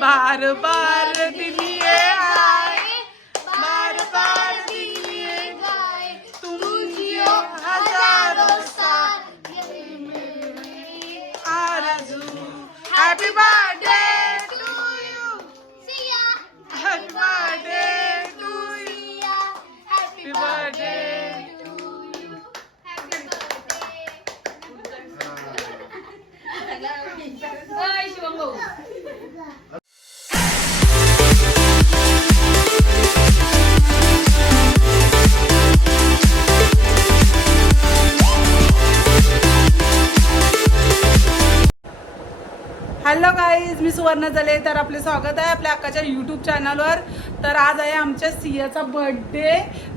बार बार दिन मी सुवर्ण झाले तर आपले स्वागत आहे आपल्या अक्काच्या यूट्यूब चॅनलवर तर आज आहे आमच्या सियाचा बर्थडे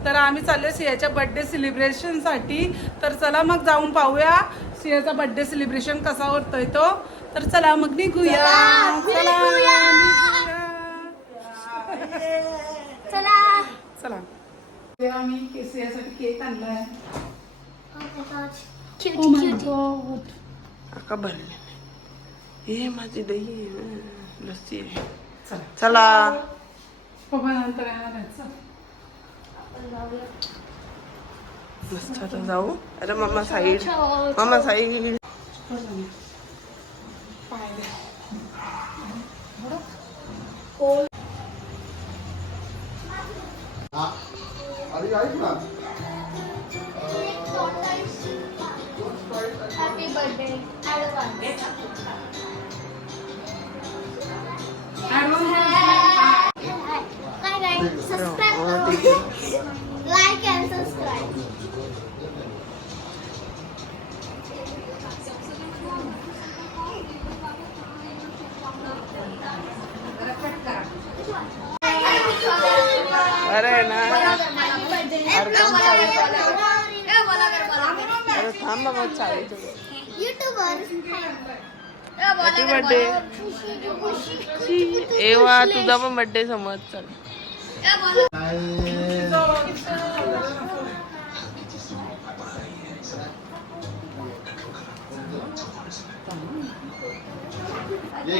तर आम्ही चाललो सियाच्या बर्थडे सेलिब्रेशनसाठी तर चला मग जाऊन पाहूया सियाचा बर्थडे सेलिब्रेशन कसा होतोय तो. तर चला मग निघूया. चला. चला सियासाठी केक आणलाय. Oh भरले हे माझी दही लस्सी आहे. चला. चला. पप्पा नंतर येणार आहेत चल. मस्त आता जाऊ. अरे मम्मा साईड मम्मा साईड अरे ऐक ना हॅपी बर्थडे काय काय सबस्क्राईब करो लाईक अँड सबस्क्राईब अरे ना अरे थांब चावी अरे थांब बाबा चावी तुझं हॅपी बर्थडे एवा तुझा पण बर्थडे समज. चल. ये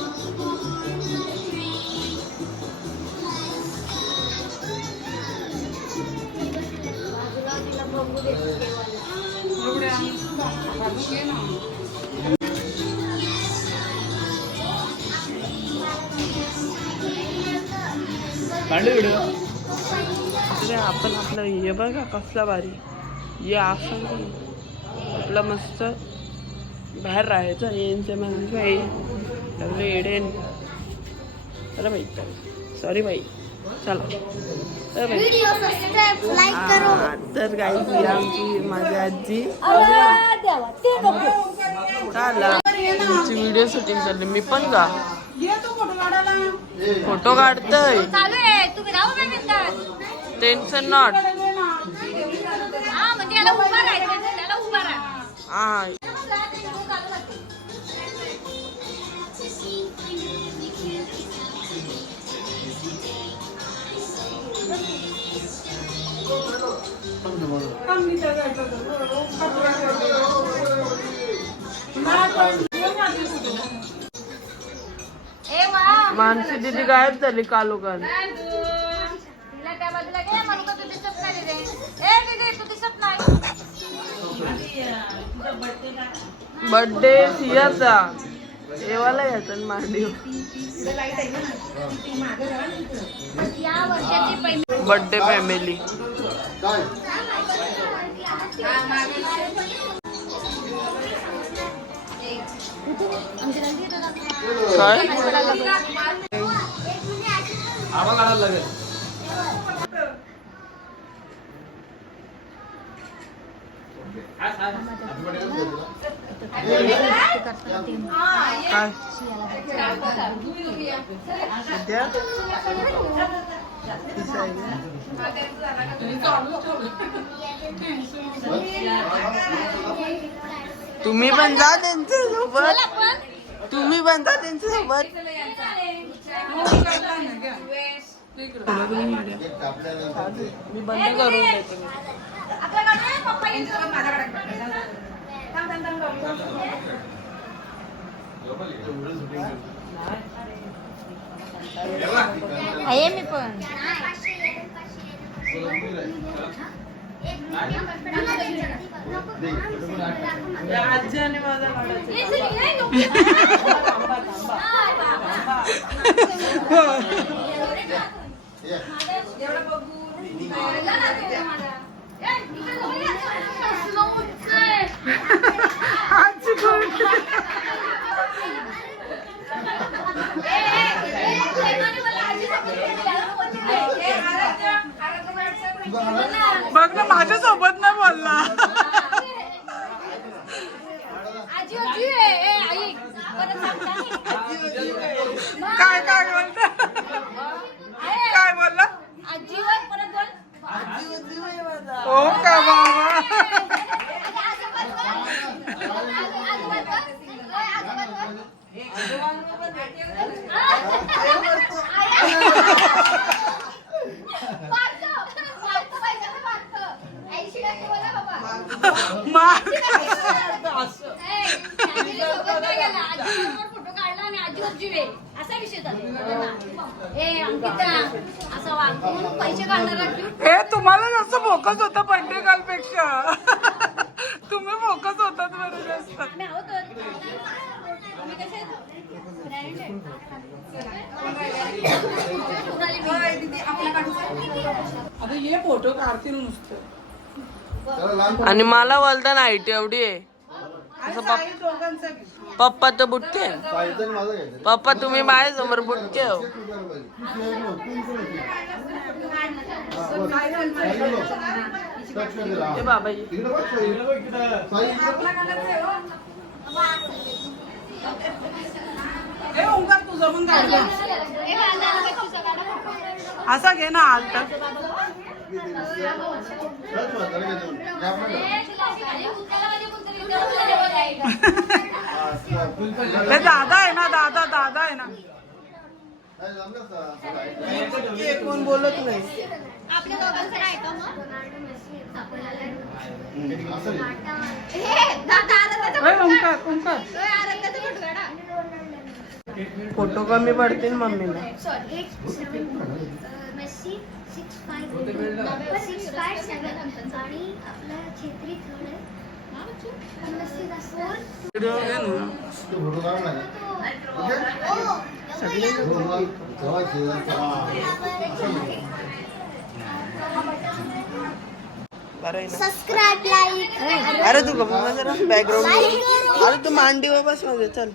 अरे आपण आपलं हे बघा कसला भारी. ये असं आपलं मस्त. बाहेर राहायचं यांचे म्हणजे बाई लागले येडेन अरे बाई सॉरी बाई. चला. तर काही ही आमची माझी आजी. ते काला तुमची व्हिडिओ शूटिंग चालली. मी पण का ये तो फोटो काढायला. फोटो काढतोय. चालू टेन्शन नॉट. हा. मानसी दिदी गायब झाली कालो काल बर्थडे सियाचा. देवाला याचा मांडीव बर्थडे फॅमिली काय? आवा काढायला लागेल. काय? तुम्ही पण जा त्यांच्यासोबत तुम्ही पण जा त्यांच्यासोबत मी बंद करून देते आहे मी पण. आजी आणि माझा काढायचं Bye. आणि आजी आजी वे असा विषय झाला ए अंकिता असं वागून पैसे काढणार हे तुम्हाला जास्त फोकस होता पंडेकाल पेक्षा तुम्ही फोकस होतात बरं जास्त. आम्ही आहोत आम्ही कसे आता ये फोटो काढतील नुसतं. त्याला लहान आणि मला बोलता हाईट एवढी आहे. दोघांचा घे. पप्पा तर बुटके. पप्पा तुम्ही माझ्यासमोर बुटके हो. बाबा असा घे ना आलता. दादा आहे ना दादा दादा आहे ना. कोण बोलत नाही आपल्या दोघांचं का मग ओंकार ओंकार. फोटो फोटो कमी पडतील मम्मीला. Six five six five seven. आणि आपला छेत्री थर्ड अरे तू गप्पा जरा बॅकग्राऊंड अरे तू मांडीवर बस चल.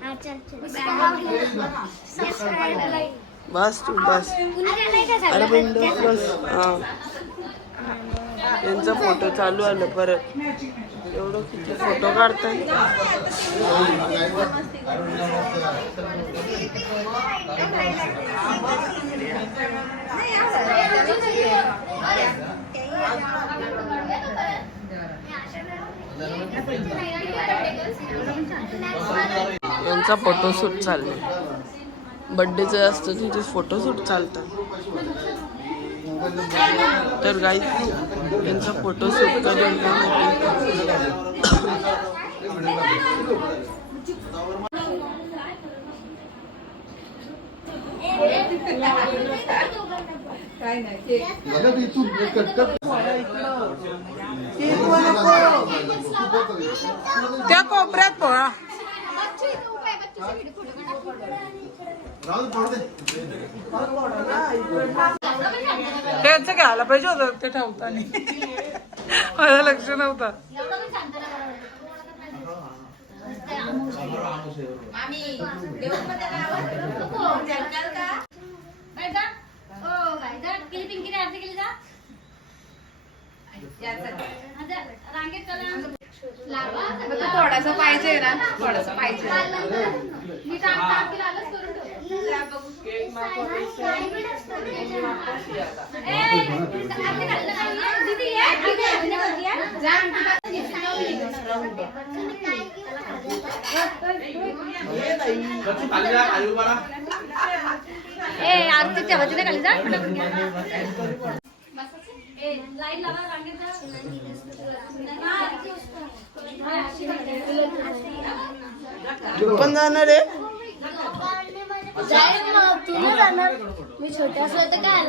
बस तू बस. अरे विंडो बस. हां. त्यांचा फोटो चालू आलं परत. एवढं किती फोटो काढताय? यांचा फोटोशूट चाललाय. बड्डेचं असतं तिथे फोटोशूट चालतात तर गाई यांचा फोटोशूट करून त्या कोपऱ्यात पळा. त्यांचं घ्यायला पाहिजे होतं ते ठेवताना. माझं लक्ष नव्हतं. थोडासा पाहिजे ना थोडासा पाहिजे ए, आरती घाललं खाली जा खाली लावा रांगेत पण जाणार आहे. जाईल तू जाणार. मी तर काय.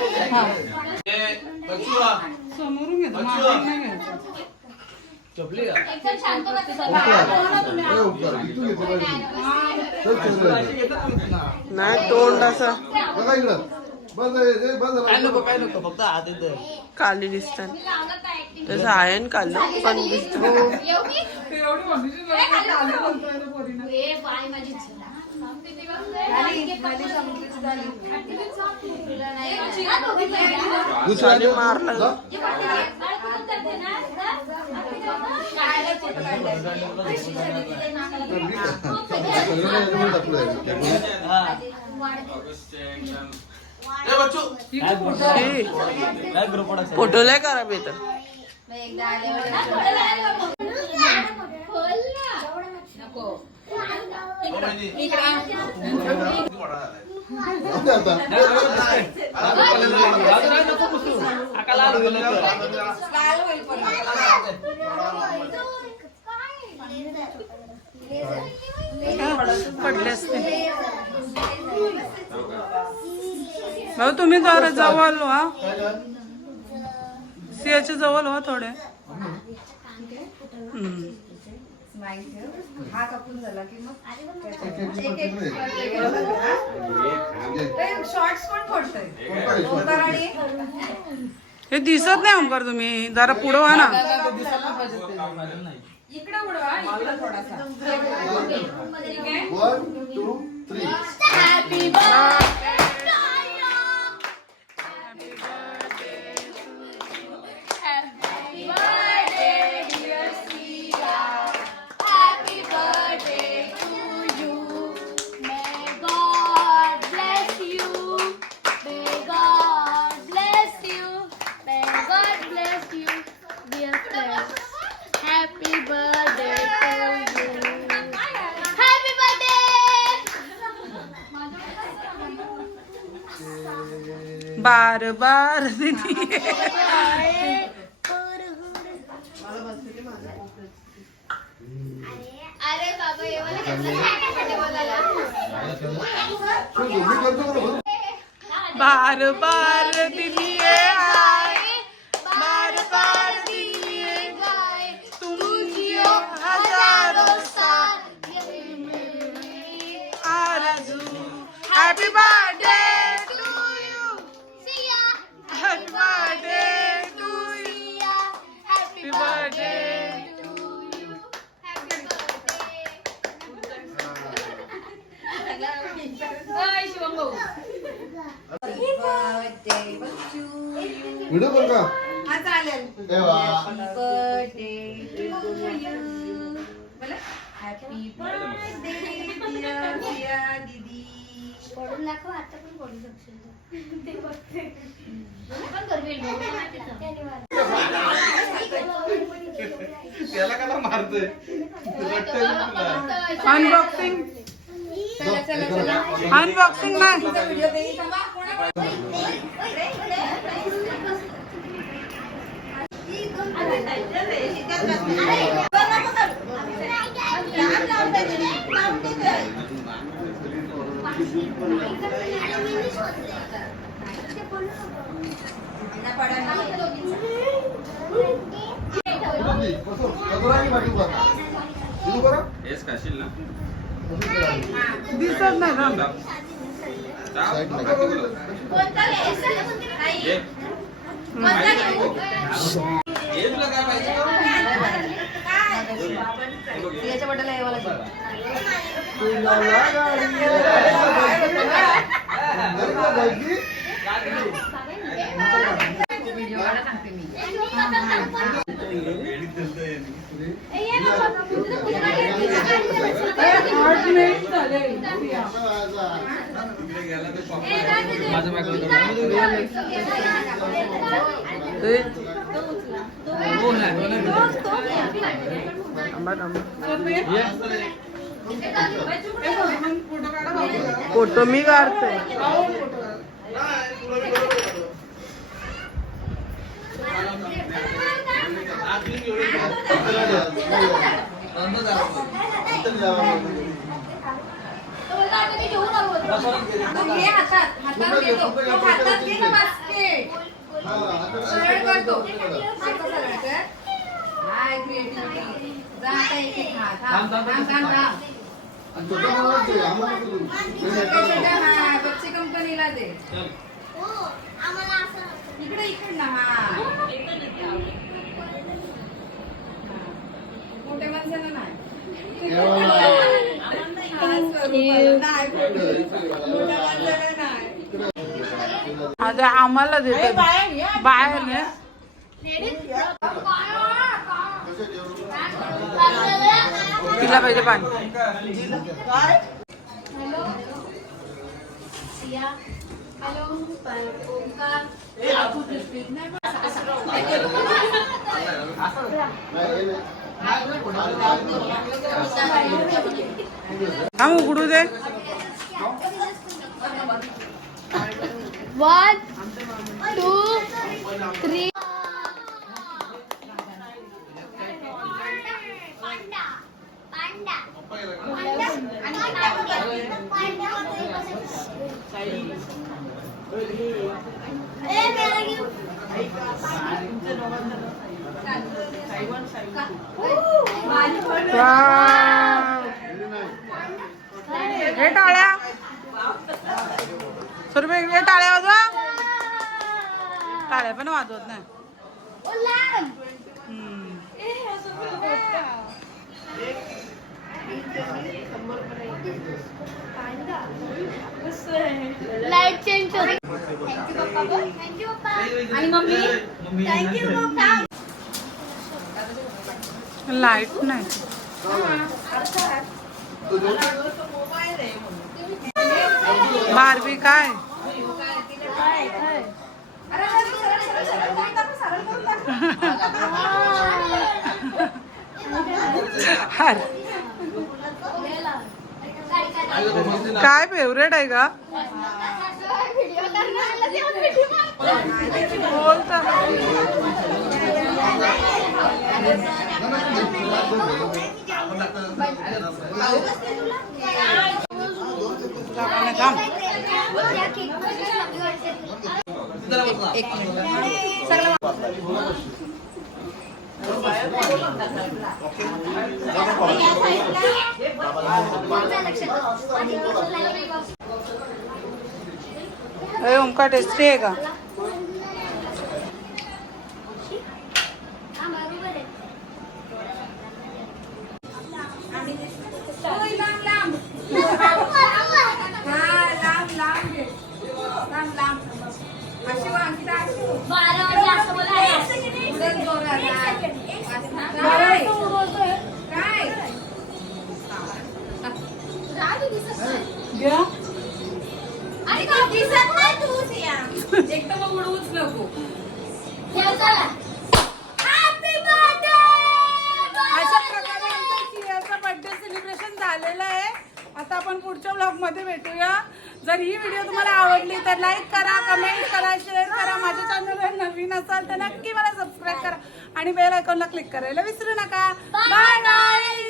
ए, बच्चू आ. समोरून घेतो बच्चू. मागून नाही घ्यायचं. झोपली का एकदम शांत. नाही तोंड असं. काय नको काय नको फक्त हात येतं काली दिसतात? तसं आहे ना काढलं पण दिसत एवढी मारलं. फोटो. सगळे तिथे नाकाला तर हा. खोल ना. पडले असते भाऊ तुम्ही जरा जवळ व्हा. काय? सियाच्या जवळ व्हा थोडे. हम्म. एक- एक- एक- एक- एक. शॉर्ट्स कोण फोडतंय? कोण पाहिजे? ओंकार आणि? हे दिसत नाही ओंकार तुम्ही. जरा पुढं व्हा ना. इकडे उडवा इकडे थोडासा. ना, बरं. बार बार दिलिये आए बार बार दिलिये हजारों आरज़ू. व्हिडिओ करू का? हा चालेल. Birthday to you happy birthday dear Siya didi पडून दाखव आता पण पडू शकशील ते बघते पण करवेल त्याला का मारतोय अनबॉक्सिंग चला, चला. अनबॉक्सिंग नाही व्हिडिओ देईल थांबा. कोणा- बसव. बसव आणि पाठवू बघा. दिदू करा हेच खाशील ना दिसत नाही बोला. कोणता? घ्यायचा? नाही. ये. कोणता घेऊ? ये तुला काय पाहिजे आठ मिनिट झाले ए, थांबा थांबा फोटो मी काढते हातात. घे तो. तो हातात घे ना. सरळ करतो. सरळ कर. हाय, creativity. जा आता एक एक खा. थांब, थांब, थांब, थांब. छोट्या छोट्या, हा, बच्चे कंपनीला दे इकडे इकडे ना हा. मोठ्या माणसाला नाही. हा, आता आम्हाला देतात. बाहेर ने तिला पाहिजे पाणी. हॅलो ओंकार उघडू दे. वन टू थ्री हे टाळ्या सुरभि हे टाळ्या वाजवा टाळ्या पण वाजवत नाही हम्म. लाईट चेंज होते थँक्यू पप्पा बोल थँक्यू पप्पा आणि मम्मी? थँक्यू पप्पा लाईट नाही बारबी काय अरे काय फेवरेट आहे का? व्हिडिओ करणार बोलता ओमका टेस्टी आहे का? जर ही व्हिडिओ तुम्हाला आवडली तर लाईक करा कमेंट करा शेअर करा. माझ्या चॅनलवर नवीन असाल तर नक्की मला सबस्क्राईब करा. आणि बेल आयकॉनला क्लिक करायला विसरू नका. Bye bye